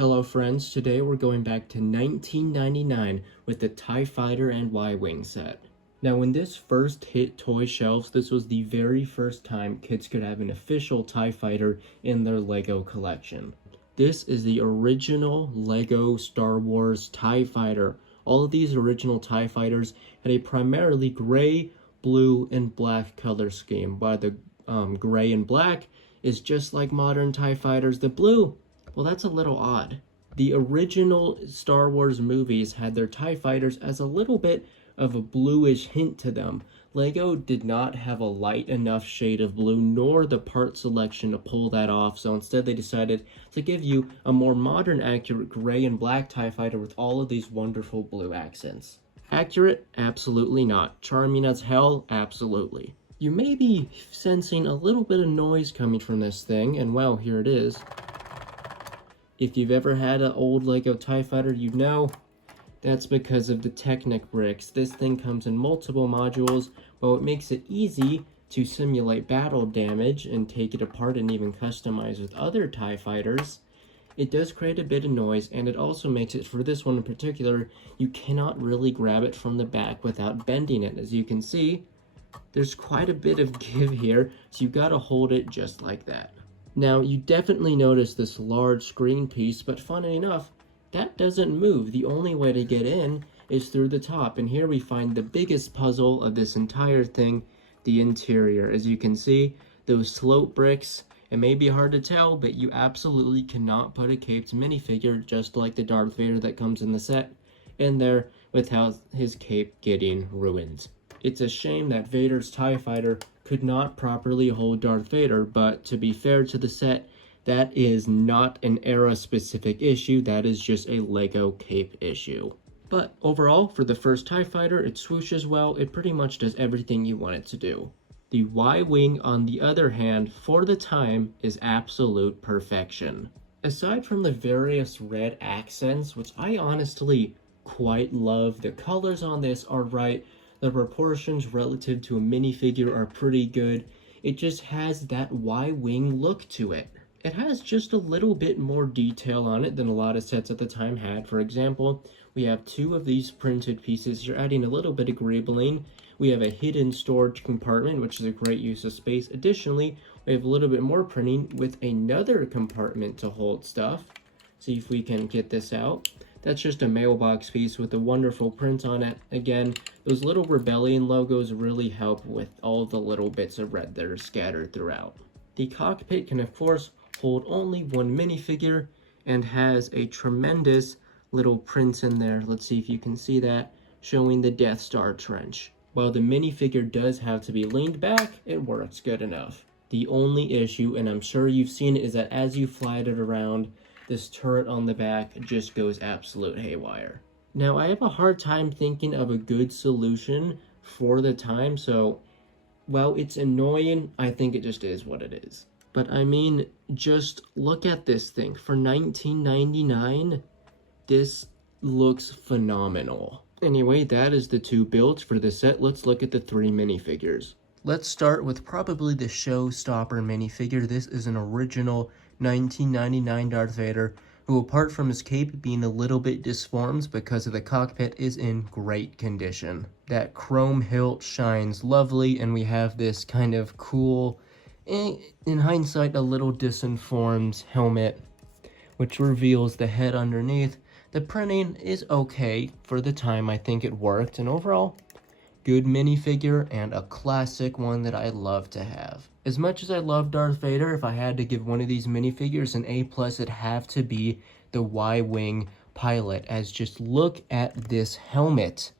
Hello friends, today we're going back to 1999 with the TIE Fighter and Y-Wing set. Now when this first hit toy shelves, this was the very first time kids could have an official TIE Fighter in their LEGO collection. This is the original LEGO Star Wars TIE Fighter. All of these original TIE Fighters had a primarily gray, blue, and black color scheme, while the gray and black is just like modern TIE Fighters. The blue, well, that's a little odd. The original Star Wars movies had their TIE Fighters as a little bit of a bluish hint to them. LEGO did not have a light enough shade of blue nor the part selection to pull that off, so instead they decided to give you a more modern accurate gray and black TIE Fighter with all of these wonderful blue accents. Accurate? Absolutely not. Charming as hell? Absolutely. You may be sensing a little bit of noise coming from this thing, and well, here it is. If you've ever had an old LEGO TIE Fighter, you know that's because of the Technic bricks. This thing comes in multiple modules, well, it makes it easy to simulate battle damage and take it apart and even customize with other TIE Fighters. It does create a bit of noise, and it also makes it, for this one in particular, you cannot really grab it from the back without bending it. As you can see, there's quite a bit of give here, so you gotta hold it just like that. Now, you definitely notice this large screen piece, but funny enough, that doesn't move. The only way to get in is through the top, and here we find the biggest puzzle of this entire thing, the interior. As you can see, those slope bricks, it may be hard to tell, but you absolutely cannot put a caped minifigure, just like the Darth Vader that comes in the set, in there without his cape getting ruined. It's a shame that Vader's TIE Fighter could not properly hold Darth Vader, but to be fair to the set, that is not an era-specific issue, that is just a LEGO cape issue. But overall, for the first TIE Fighter, it swooshes well, it pretty much does everything you want it to do. The Y-Wing, on the other hand, for the time, is absolute perfection. Aside from the various red accents, which I honestly quite love, the colors on this are right, the proportions relative to a minifigure are pretty good. It just has that Y-Wing look to it. It has just a little bit more detail on it than a lot of sets at the time had. For example, we have two of these printed pieces. You're adding a little bit of greebling. We have a hidden storage compartment, which is a great use of space. Additionally, we have a little bit more printing with another compartment to hold stuff. See if we can get this out. That's just a mailbox piece with a wonderful print on it. Again, those little Rebellion logos really help with all the little bits of red that are scattered throughout. The cockpit can, of course, hold only one minifigure and has a tremendous little print in there. Let's see if you can see that, showing the Death Star trench. While the minifigure does have to be leaned back, it works good enough. The only issue, and I'm sure you've seen it, is that as you fly it around, this turret on the back just goes absolute haywire. Now, I have a hard time thinking of a good solution for the time, so while it's annoying, I think it just is what it is. But I mean, just look at this thing. For 1999, this looks phenomenal. Anyway, that is the two builds for the set. Let's look at the three minifigures. Let's start with probably the showstopper minifigure. This is an original 1999 Darth Vader, who apart from his cape being a little bit disformed because of the cockpit, is in great condition. That chrome hilt shines lovely, and we have this kind of cool, in hindsight, a little disinformed helmet, which reveals the head underneath. The printing is okay for the time. I think it worked, and overall, good minifigure and a classic one that I love to have. As much as I love Darth Vader, if I had to give one of these minifigures an A+, it'd have to be the Y-Wing pilot, as just look at this helmet.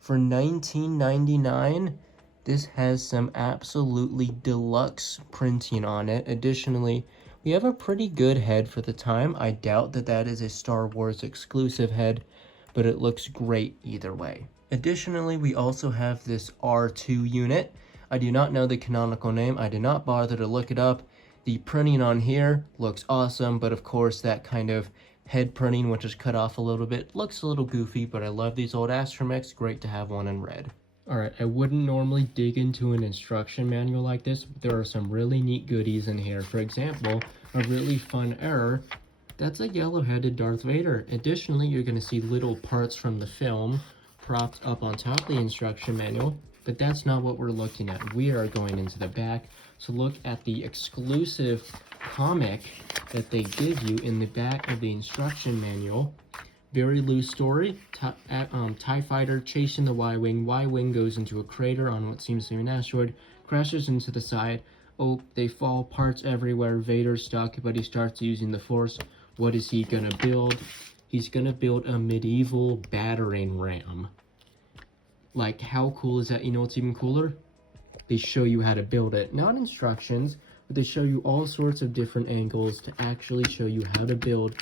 For 1999, this has some absolutely deluxe printing on it. Additionally, we have a pretty good head for the time. I doubt that that is a Star Wars exclusive head, but it looks great either way. Additionally, we also have this R2 unit. I do not know the canonical name. I did not bother to look it up. The printing on here looks awesome, but of course that kind of head printing, which is cut off a little bit, looks a little goofy, but I love these old Astromechs. Great to have one in red. Alright, I wouldn't normally dig into an instruction manual like this, but there are some really neat goodies in here. For example, a really fun error That's a yellow-headed Darth Vader. Additionally, you're going to see little parts from the film propped up on top of the instruction manual, but that's not what we're looking at. We are going into the back to look at the exclusive comic that they give you in the back of the instruction manual. Very loose story. TIE fighter chasing the Y-Wing. Y-Wing goes into a crater on what seems to be an asteroid, crashes into the side. Oh, they fall, parts everywhere. Vader's stuck, but he starts using the Force. What is he gonna build? He's gonna build a medieval battering ram. Like, how cool is that? You know what's even cooler? They show you how to build it. Not instructions, but they show you all sorts of different angles to actually show you how to build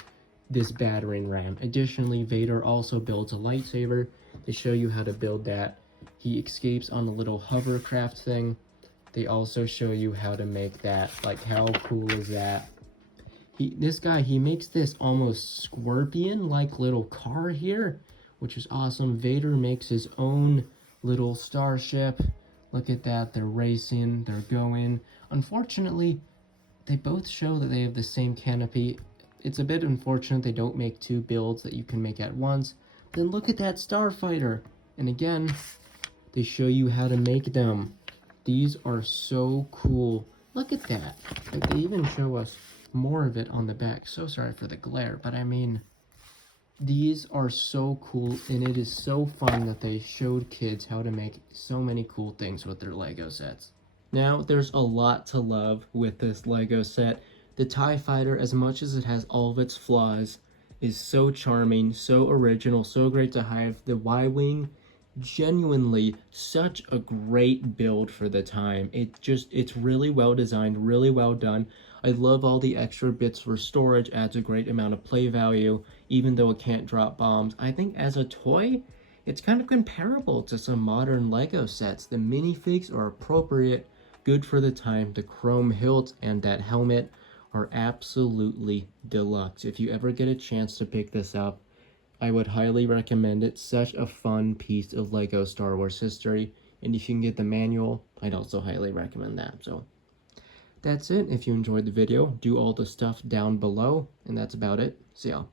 this battering ram. Additionally, Vader also builds a lightsaber. They show you how to build that. He escapes on the little hovercraft thing. They also show you how to make that. Like, how cool is that? This guy makes this almost scorpion-like little car here, which is awesome. Vader makes his own little starship. Look at that, they're racing, they're going. Unfortunately, they both show that they have the same canopy. It's a bit unfortunate they don't make two builds that you can make at once. Then look at that starfighter. And again, they show you how to make them. These are so cool. Look at that. Like, they even show us more of it on the back. So sorry for the glare, but I mean, these are so cool, and it is so fun that they showed kids how to make so many cool things with their Lego sets. Now, there's a lot to love with this Lego set. The TIE Fighter, as much as it has all of its flaws, is so charming, so original, so great to have. The Y-Wing, genuinely such a great build for the time. It's really well designed, really well done. I love all the extra bits for storage, adds a great amount of play value, even though it can't drop bombs. I think as a toy, it's kind of comparable to some modern Lego sets. The minifigs are appropriate, good for the time. The chrome hilt and that helmet are absolutely deluxe. If you ever get a chance to pick this up, I would highly recommend it. Such a fun piece of Lego Star Wars history. And if you can get the manual, I'd also highly recommend that. So that's it. If you enjoyed the video, do all the stuff down below. And that's about it. See y'all.